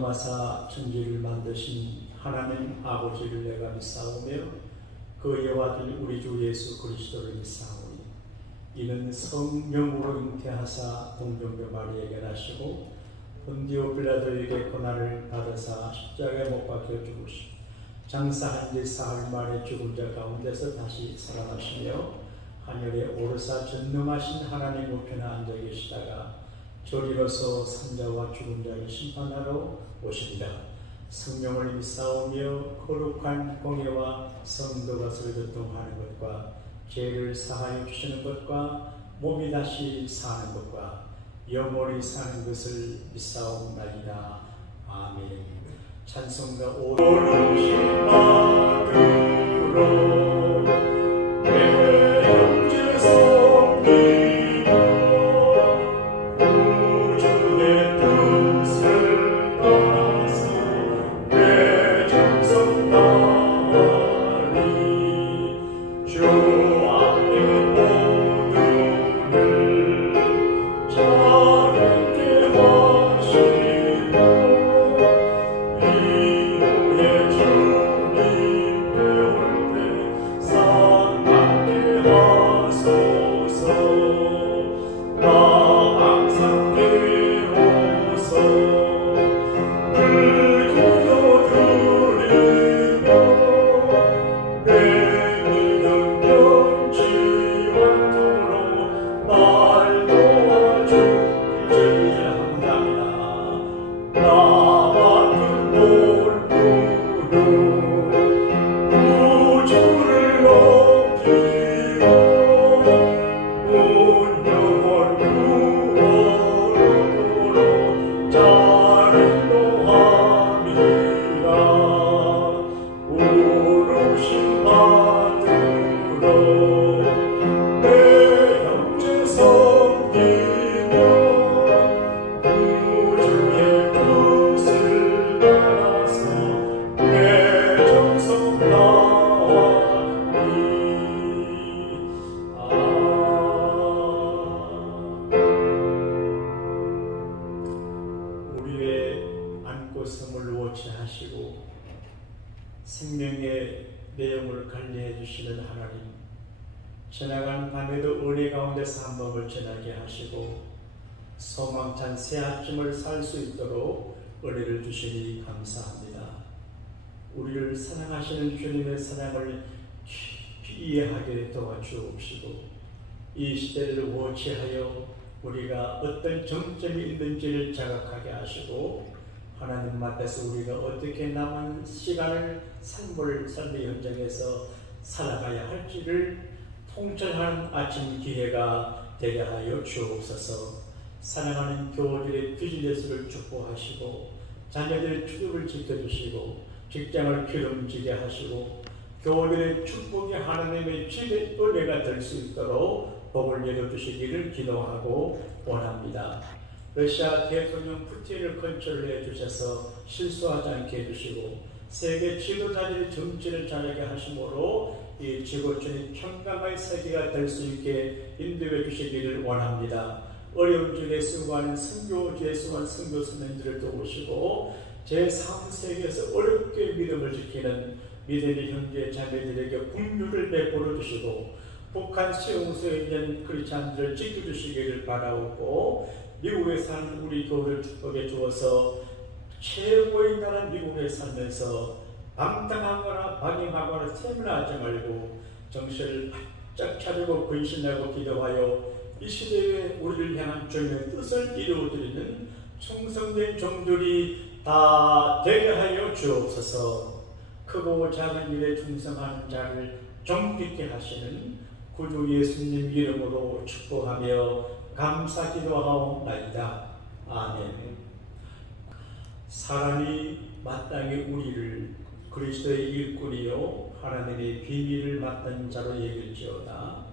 마사 천지를 만드신 하나님 아버지를 내가 믿사오며 그 여호와들 우리 주 예수 그리스도를 믿사오니 이는 성령으로 잉태하사 동정녀 마리에게 나시고 본디오 빌라도에게 고난을 받으사 십자가에 못 박혀 죽으시고 장사한 지 사흘 만에 죽은 자 가운데서 다시 살아나시며 하늘에 오르사 전능하신 하나님 우편에 앉아 계시다가 저리로서 산자와 죽은 자를 심판하러 오십니다. 성령을 믿사오며 거룩한 공예와 성도가 소리교통하는 것과 죄를 사하여 주시는 것과 몸이 다시 사는 것과 영원히 사는 것을 믿사옵나이다. 아멘. 찬송가 오르신 받으러 내 형제 섬기며 우주의 뜻을 따라서 내 정성 다하리 주 앞에 모두를 자유케 하시고 이후에 주님 배울 때 사랑하게 하소서. 나 항상 깨워서 늘 기도드리며 내 믿음 변치 않도록 날 도와주기를 합니다. 나 같은 몰두로 우주를 높이고 운명을 구원으로 자를 노함이라. 오르신 받으러 내 형제 섬기며 우주의 뜻을 따라서 내 정성 다하리. 우리의 안고섬을 워치하시고 생명의 내용을 관리해 주시는 하나님, 지나간 밤에도 은혜 가운데서 한 몸을 지나게 하시고 소망찬 새 아침을 살 수 있도록 은혜를 주시니 감사합니다. 우리를 사랑하시는 주님의 사랑을 깊이 이해하게 도와주옵시고 이 시대를 워치하여 우리가 어떤 정점이 있는지를 자각하게 하시고 하나님 앞에서 우리가 어떻게 남은 시간을 삶의 현장에서 살아가야 할지를 통찰하는 아침 기회가 되게 하여 주옵소서. 사랑하는 교우들의 비즈니스를 축복하시고 자녀들의 추억을 지켜주시고 직장을 기름지게 하시고 교우들의 축복이 하나님의 집의 은혜가 될 수 있도록 복을 내려주시기를 기도하고 원합니다. 러시아 대통령 푸틴을 컨트롤해 주셔서 실수하지 않게 해주시고 세계 지도자들의 정치를 잘하게 하심으로 이 지구촌이 평강의 세계가 될 수 있게 인도해 주시기를 원합니다. 어려운 중에 수고하는 선교지에 수고하는 선교 선생님들을 도우시고 제3세계에서 어렵게 믿음을 지키는 믿음의 형제 자매들에게 긍휼을 베풀어 주시고 북한 수용소에 있는 크리스찬들을 지켜주시기를 바라옵고 미국에 사는 우리 교우를 축복해 주어서 최고의 나라 미국에 살면서 방탕하거나 방임하거나 세밀하지 말고 정신을 바짝 차리고 근신하고 기도하여 이 시대에 우리를 향한 주님의 뜻을 이루어드리는 충성된 종들이 다 되게 하여 주옵소서. 크고 작은 일에 충성하는 자를 정직게 하시는 구주 예수님 이름으로 축복하며 감사 기도하옵나이다. 아멘. 사람이 마땅히 우리를 그리스도의 일꾼이요 하나님의 비밀을 맡은 자로 여길지어다.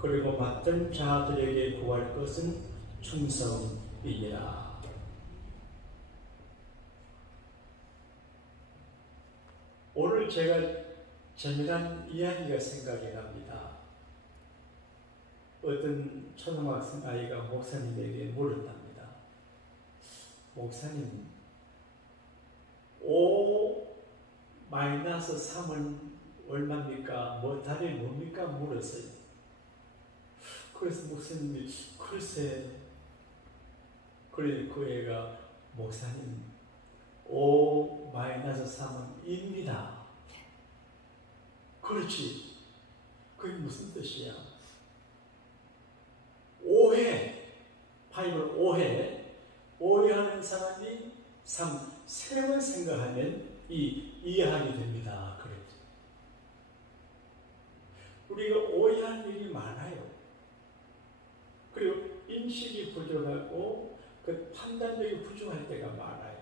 그리고 맡은 자들에게 구할 것은 충성이니라. 오늘 제가 재미난 이야기가 생각이 납니다. 어떤 초등학생 아이가 목사님에게 물었답니다. 목사님, 마이너스 3은 얼마입니까? 뭐 답이 뭡니까? 물었어요. 그래서 목사님이 글쎄, 그래 그 애가 목사님 5 마이너스 3은 2입니다. 그렇지. 그게 무슨 뜻이야? 오해, 바이블 오해하는 사람이 3, 번 생각하면 이해하게 됩니다. 그랬죠. 우리가 오해할 일이 많아요. 그리고 인식이 부족하고 그 판단력이 부족할 때가 많아요.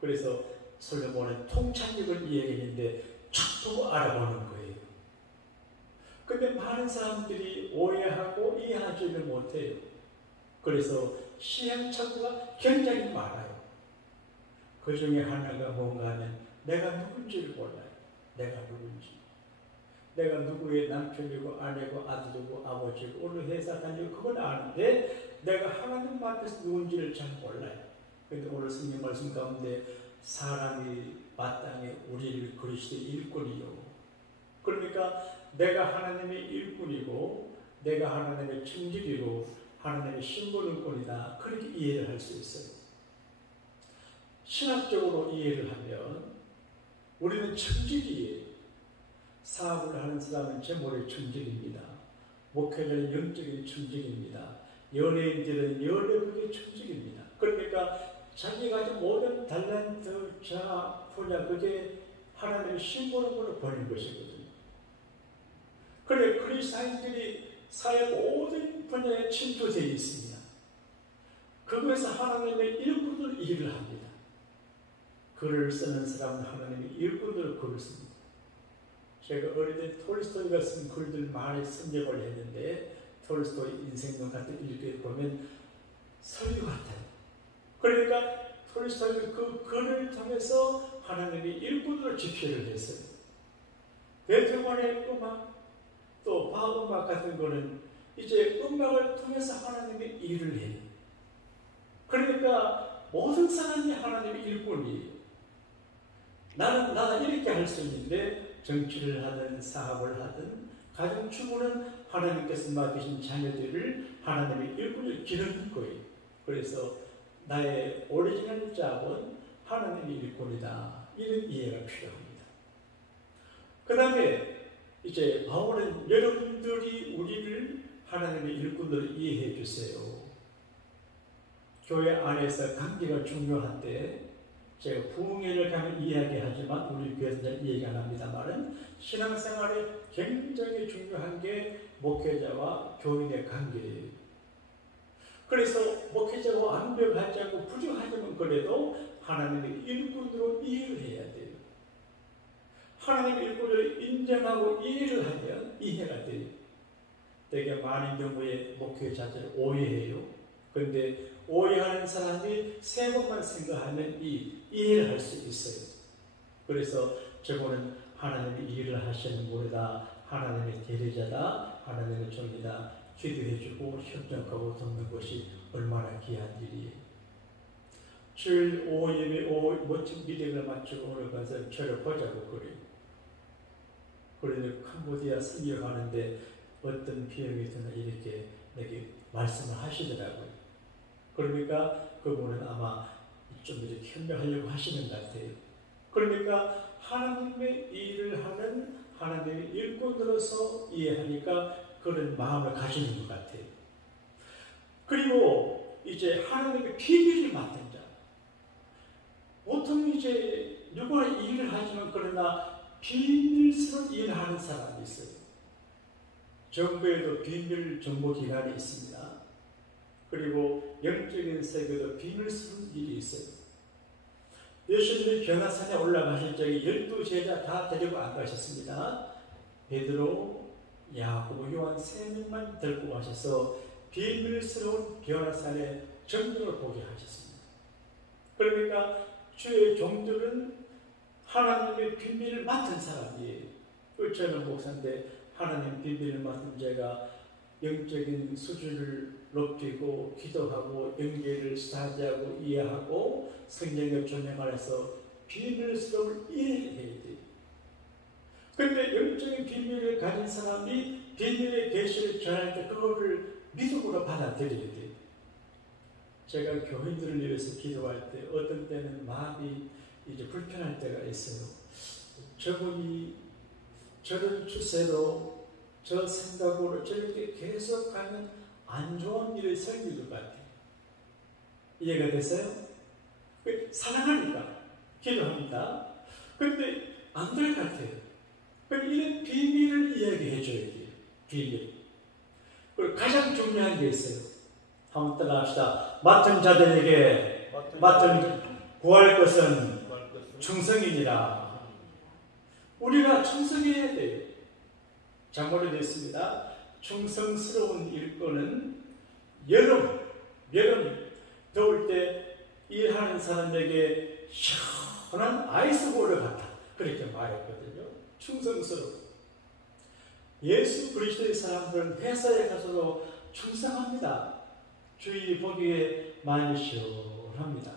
그래서 솔로몬은 통찰력을 이야기했는데 척 알아보는 거예요. 근데 많은 사람들이 오해하고 이해하지를 못해요. 그래서 시행착오가 굉장히 많아요. 그 중에 하나가 뭔가 하면 내가 누군지를 몰라요. 내가 누군지. 내가 누구의 남편이고 아내고 아들이고 아버지고 오늘 회사 다니고 그건 아는데 내가 하나님 앞에서 누군지를 잘 몰라요. 그런데 오늘 성경 말씀 가운데 사람이 마땅히 우리를 그리스도의 일꾼이요. 그러니까 내가 하나님의 일꾼이고 내가 하나님의 청직이고 하나님의 신분일꾼이다. 그렇게 이해를 할 수 있어요. 신학적으로 이해를 하면 우리는 청직이에요. 사업을 하는 사람은 재물의 청직입니다. 목회자는 영적인 청직입니다. 연예인들은 연예부의 청직입니다. 그러니까 자기가 가진 모든 달란트, 자, 분야, 그게 하나님의 신분으로 보는 것이거든요. 그래, 그리스도인들이 사회 모든 분야에 침투되어 있습니다. 그것에서 하나님의 일꾼들 일을 합니다. 글을 쓰는 사람은 하나님의 일꾼들 글을 씁니다. 제가 어릴 때 톨스토이가 쓴 글들 많이 선정을 했는데 톨스토이 인생론 같은 읽게 보면 설교 같아요. 그러니까 톨스토이는 그 글을 통해서 하나님의 일꾼으로 집필을 했어요. 베토벤의 음악, 또 바흐음악 같은 거는 이제 음악을 통해서 하나님의 일을 해요. 그러니까 모든 사람이 하나님의 일꾼이에요. 나는 이렇게 할 수 있는데 정치를 하든 사업을 하든 가정주부는 하나님께서 맡기신 자녀들을 하나님의 일꾼을 기르는 거예요. 그래서 나의 오리지널 잡은 하나님의 일꾼이다. 이런 이해가 필요합니다. 그 다음에 이제 바울은 여러분들이 우리를 하나님의 일꾼으로 이해해 주세요. 교회 안에서 관계가 중요한데 제가 부흥회를 가면 이야기하지만 우리 교회에서 잘 이야기 안 합니다만은 신앙생활에 굉장히 중요한 게 목회자와 교인의 관계예요. 그래서 목회자가 완벽하지 않고 부족하지만 그래도 하나님의 일꾼으로 이해를 해야 돼요. 하나님의 일꾼을 인정하고 이해를 하면 이해가 돼요. 되게 많은 경우에 목회자들을 오해해요. 그런데 오해하는 사람이 세 번만 생각하면 이해를 할 수 있어요. 그래서 저거는 하나님의 일을 하시는 분이다. 하나님의 대리자다. 하나님의 종이다. 기도해주고 협력하고 돕는 것이 얼마나 귀한 일이에요. 주일 오후 예배 오후 멋진 미팅을 마치고 오늘 가서 저를 보자고 그래요. 그런데 캄보디아 승려가는데 어떤 비용이 드나 이렇게 내게 말씀을 하시더라고요. 그러니까 그분은 아마 좀 이렇게 협력하려고 하시는 것 같아요. 그러니까 하나님의 일을 하는 하나님의 일꾼으로서 이해하니까 그런 마음을 가지는 것 같아요. 그리고 이제 하나님의 비밀을 맡은 자. 보통 이제 누구나 일을 하지만 그러나 비밀스러운 일을 하는 사람이 있어요. 정부에도 비밀 정보기관이 있습니다. 그리고 영적인 세계도 비밀스러운 일이 있어요. 예수님이 변화산에 올라가실 적에 12제자 다 데리고 안 가셨습니다. 베드로, 야고보, 요한 3명만 데리고 가셔서 비밀스러운 변화산의 정령을 보게 하셨습니다. 그러니까 주의 종들은 하나님의 비밀을 맡은 사람이에요. 저는 목사인데 하나님 비밀을 맡은 제가 영적인 수준을 높이고 기도하고 연계를 스타디하고 이해하고 성령의 조명 안에서 비밀스러움을 이해해야 돼요. 그런데 영적인 비밀을 가진 사람이 비밀의 계시를 전할 때 그거를 믿음으로 받아들여야 돼요. 제가 교인들을 위해서 기도할 때 어떤 때는 마음이 이제 불편할 때가 있어요. 저분이 저런 추세로 저 생각으로 저렇게 계속 가면 안 좋은 일을 생길 것 같아요. 이해가 됐어요? 사랑하니까 기도합니다. 그런데 안 될 것 같아요. 이런 비밀을 이야기해 줘야 돼요. 비밀. 그리고 가장 중요한 게 있어요. 한번 따라합시다. 맡은 자들에게 구할 것은 충성이니라. 우리가 충성해야 돼요. 장모를 했습니다. 충성스러운 일꾼은 여름 더울 때 일하는 사람에게 시원한 아이스볼을 같다. 그렇게 말했거든요. 충성스러워. 예수 그리스도의 사람들은 회사에 가서도 충성합니다. 주의 보기에 많이 시원합니다.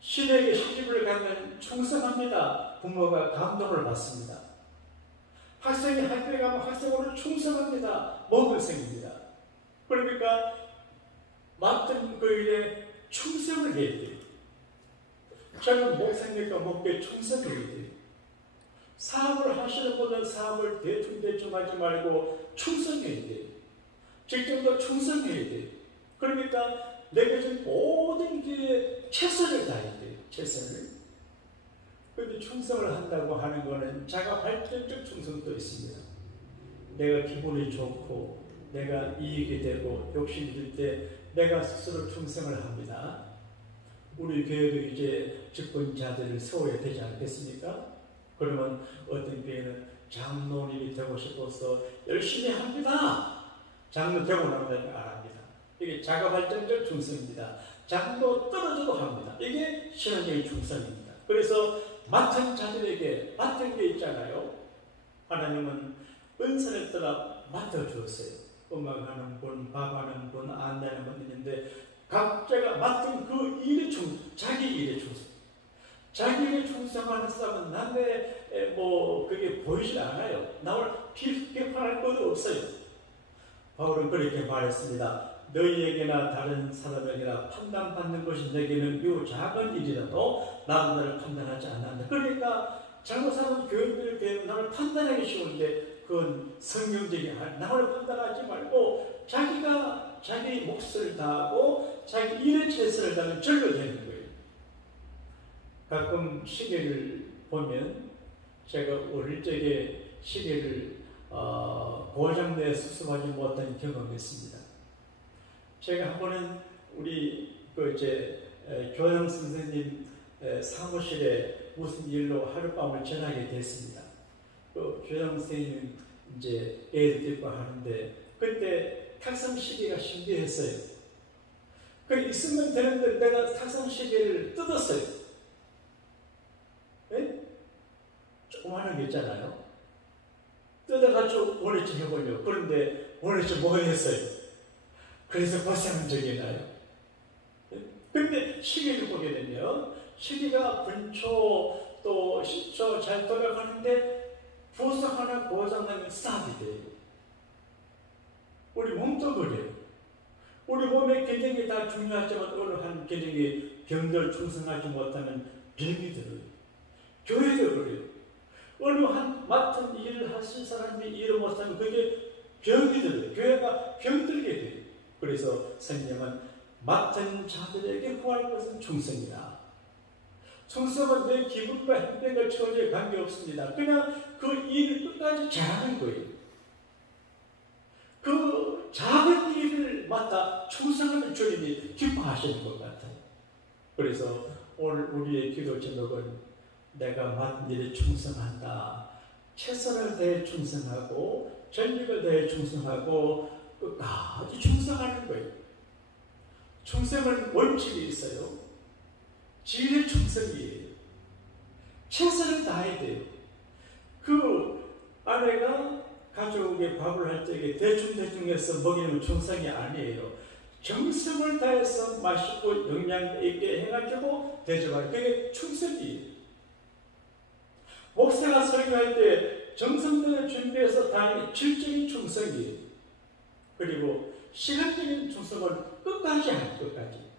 신에게 시집을 가면 충성합니다. 부모가 감동을 받습니다. 학생이 학교에 가면 학생으로 충성합니다. 모범생입니다. 그러니까 맡은 그 일에 충성을 해야 돼요. 저는 목사님과 목회에 충성해야 돼요. 사업을 하시는 분은 사업을 대충 하지 말고 충성해야 돼요. 직장도 충성해야 돼요. 그러니까 내가 지금 모든 게 최선을 다해야 돼요. 최선을. 그런데 충성을 한다고 하는 것은 자가 발전적 충성도 있습니다. 내가 기분이 좋고 내가 이익이 되고 욕심이 들 때 내가 스스로 충성을 합니다. 우리 교회도 이제 직분자들을 세워야 되지 않겠습니까? 그러면 어떤 교회는 장로님이 되고 싶어서 열심히 합니다. 장로 되고 나면 안 합니다. 이게 자가발전적 충성입니다. 장로 떨어져도 합니다. 이게 신앙적인 충성입니다. 그래서 맡은 자들에게 맡은 게 있잖아요. 하나님은 은사를 따라 맡아주었어요. 음악하는 분, 밥하는 분, 안내하는 분 있는데 각자가 맡은 그 일에 자기 일에 충성. 자기 일에 충성하는 사람은 남의 그게 보이지 않아요. 나를 비판할 것도 없어요. 바울은 그렇게 말했습니다. 너희에게나 다른 사람에게나 판단받는 것이 내게는 요 작은 일이라도 나를 판단하지 않는다. 그러니까 잘못하면 교인들을 배우면 나를 판단하기 쉬운데 그건 성경적인 나를 판단하지 말고 자기가 자기 몫을 다하고 자기 일에 최선을 다하면 절로 되는 거예요. 가끔 시계를 보면 제가 어릴 적에 시계를 고장내 수습하지 못한 경험이 있습니다. 제가 한 번은 우리 교양 선생님 사무실에 무슨 일로 하룻밤을 지나게 됐습니다. 교양 선생님 이제 애들 데리고 하는데 그때 탁상 시계가 신기했어요. 그 있으면 되는데 내가 탁상 시계를 뜯었어요. 네? 조그마한 게 있잖아요. 뜯어가지고 원래좀 해보려고. 그런데 원래좀 뭐 했어요? 그래서 고생한 적이 나요. 근데 시계를 보게 되면 시계가 분초 또 10초 잘 돌아가는데 부석 하나 고장나면 스탑이 돼요. 우리 몸도 그래요. 우리 몸의 기능이 다 중요하지만 어느 한 기능이 병들 충성하지 못하면 병이 들어요. 교회도 그래요. 어느 한 맡은 일을 하신 사람이 일을 못하면 그게 병이 들어요. 교회가 병들게 돼요. 그래서 성경은 맡은 자들에게 구할 것은 충성이다. 충성은 내 기분과 행동과 처지에 관계없습니다. 그냥 그 일을 끝까지 잘하는 거예요. 그 작은 일을 맡아 충성하는 주님이 기뻐하시는 것 같아요. 그래서 오늘 우리의 기도 제목은 내가 맡은 일에 충성한다. 최선을 다해 충성하고 전력을 다해 충성하고 끝까지 충성하는 거예요. 충성은 원칙이 있어요. 지혜의 충성이에요. 최선을 다해야 돼요. 그 아내가 가족에게 밥을 할 적에 대충 해서 먹이는 충성이 아니에요. 정성을 다해서 맛있고 영양 있게 해가지고 대접하는 그게 충성이에요. 목사가 설교할 때 정성대로 준비해서 다니는 질적인 충성이에요. 그리고 시간적인 충성을 끝까지 하는 끝까지.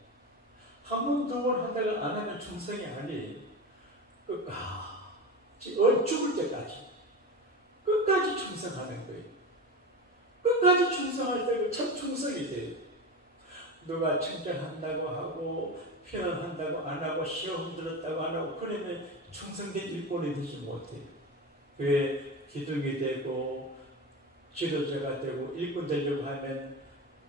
한 번, 두 번 하다가 안 하면 충성이 아니에요. 끝까지, 죽을 때까지. 끝까지 충성하는 거예요. 끝까지 충성할 때 참 충성이 돼요. 누가 칭찬한다고 하고, 표현한다고 안 하고, 시험 들었다고 안 하고, 그러면 충성된 일꾼이 되지 못해요. 교회 기둥이 되고, 지도자가 되고, 일꾼 되려고 하면,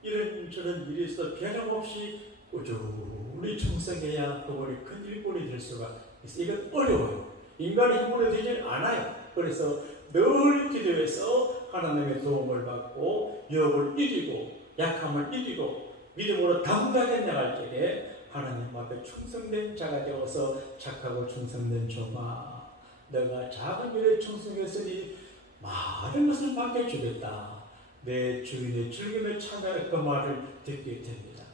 이런저런 일이 있어 변함없이 꾸준히 충성해야 그분이 큰 일꾼이 될 수가 있어요. 이건 어려워요. 인간의 힘으로 되지는 않아요. 그래서 늘 기도해서 하나님의 도움을 받고 유혹을 이기고 약함을 이기고 믿음으로 당당하게 나갈 때에 하나님 앞에 충성된 자가 되어서 착하고 충성된 종아, 너가 작은 일에 충성했으니 많은 것을 받게 주겠다. 내 주인의 즐거움에 참여할 그 말을 듣게 됩니다.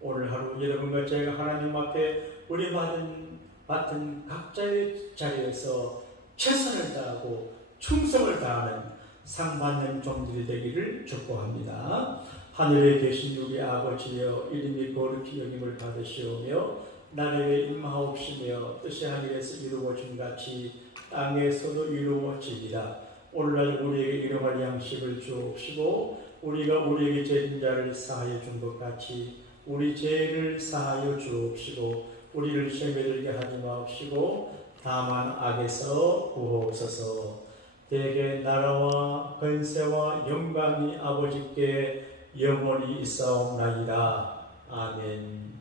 오늘 하루 여러분과 제가 하나님 앞에 우리 맡은 각자의 자리에서 최선을 다하고 충성을 다하는 상 받는 종들이 되기를 축복합니다. 하늘에 계신 우리 아버지여, 이름이 거룩히 여김을 받으시오며 나라에 임하옵시며 뜻이 하늘에서 이루어진 같이 땅에서도 이루어지리라. 오늘날 우리에게 일용할 양식을 주옵시고 우리가 우리에게 죄진 자를 사하여 준 것 같이 우리 죄를 사하여 주옵시고 우리를 시험에 들게 하지 마옵시고 다만 악에서 구하옵소서. 대개 나라와 권세와 영광이 아버지께 영원히 있사옵나이다. 아멘.